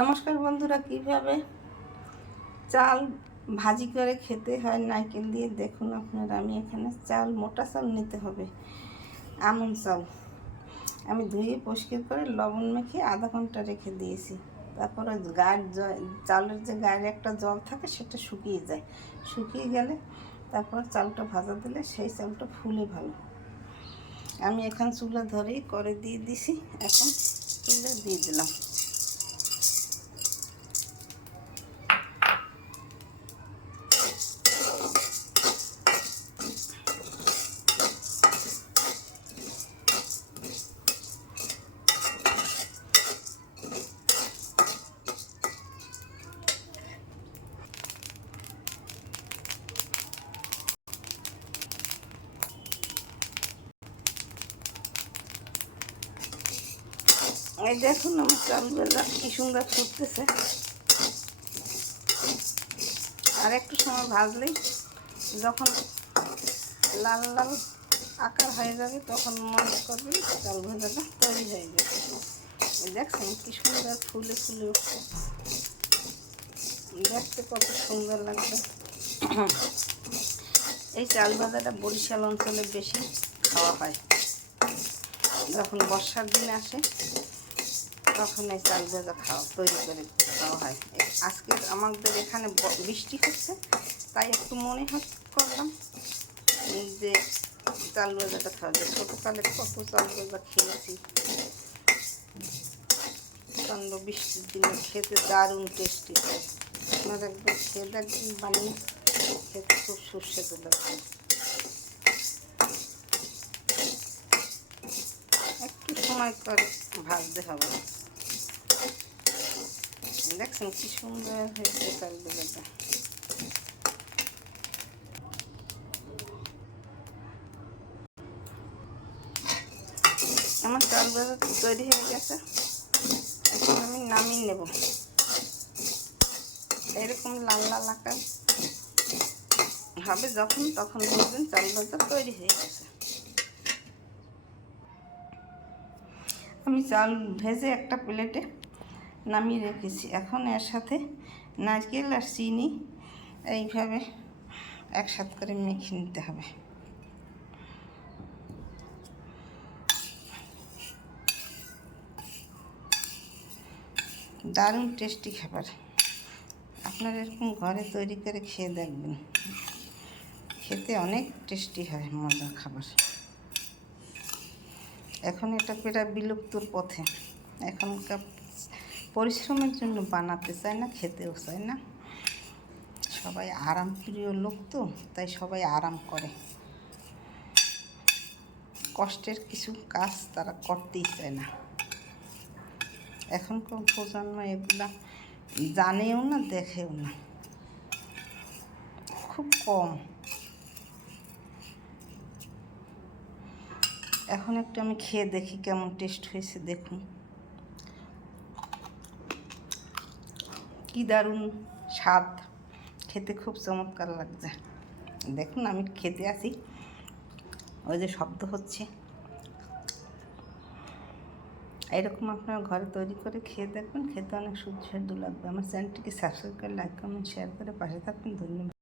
নমস্কার বন্ধুরা, কিভাবে চাল ভাজি করে খেতে হয় নারকেল দিয়ে দেখুন আপনারা। আমি এখানে চাল, মোটা চাল নিতে হবে, আমন চাল। আমি ধুয়ে পরিষ্কার করে লবণ মেখে আধা ঘন্টা রেখে দিয়েছি। তারপরে চালের যে গায়ের একটা জল থাকে সেটা শুকিয়ে যায়। শুকিয়ে গেলে তারপর চালটা ভাজা দিলে সেই চালটা ফুলে ভালো। আমি এখন চুলা ধরেই করে দিয়ে দিছি, এখন চুলে দিয়ে দিলাম। এই দেখুন আমার চাল ভাজা কি সুন্দর ফুটতেছে। আর একটু সময় ভাজলেই যখন লাল লাল আকার হয়ে যাবে তখন মনে করবেন চাল ভাজাটা তৈরি হয়ে গেছে। দেখছেন কি সুন্দর ফুলে ফুলে উঠছে, দেখতে কত সুন্দর লাগবে। এই চাল ভাজাটা বরিশাল অঞ্চলে বেশি খাওয়া হয়। যখন বর্ষার দিন আসে তখন এই চাল ভাজা তৈরি করে খাওয়া হয়। আজকে আমাদের এখানে বৃষ্টি হচ্ছে, তাই একটু মনে করলাম যে চাল ভাজাটা খাওয়া যায়। ছোটোকালে কত চাল ভাজা খেয়েছি, প্রচণ্ড বৃষ্টির দিনে খেতে দারুণ টেস্টি হয়। আপনারা একবার খেয়ে দেখবেন, বানিয়ে খেতে খুব সুস্বাদু লাগবে। একটু সময় করে ভাজতে হবে। দেখছেন কি সুন্দর হয়েছে চাল ভাজাটা। আমার চাল ভাজা তৈরি হয়ে গেছে, এখন আমি নামিয়ে নেব। এরকম লাল লাল আকার হবে তখন বুঝবেন চাল ভাজা তৈরি হয়ে গেছে। আমি চাল ভেজে একটা প্লেটে নামিয়ে রেখেছি। এখন এর সাথে নারকেল আর চিনি এইভাবে একসাথে করে মেখে নিতে হবে। দারুণ টেস্টি খাবার, আপনারা এরকম ঘরে তৈরি করে খেয়ে দেখবেন, খেতে অনেক টেস্টি হয়, মজার খাবার। এখন এটা প্রায় বিলুপ্তর পথে। এখনকার পরিশ্রমের জন্য বানাতে চায় না, খেতেও চায় না। সবাই আরাম প্রিয় লোক তো, তাই সবাই আরাম করে। কষ্টের কিছু কাজ তারা করতেই চায় না। এখনকার প্রজন্ম এগুলা জানেও না, দেখেও না, খুব কম। এখন একটু আমি খেয়ে দেখি কেমন টেস্ট হয়েছে। দেখুন কি দারুণ স্বাদ, খেতে খুব চমৎকার লাগছে। দেখুন আমি খেতে আসি, ওই যে শব্দ হচ্ছে। এরকম আপনার ঘরে তৈরি করে খেয়ে দেখবেন, খেতে অনেক সুস্বাদু লাগবে। আমার চ্যানেলটিকে সাবস্ক্রাইব করে, লাইক, কমেন্ট, শেয়ার করে পাশে থাকবেন। ধন্যবাদ।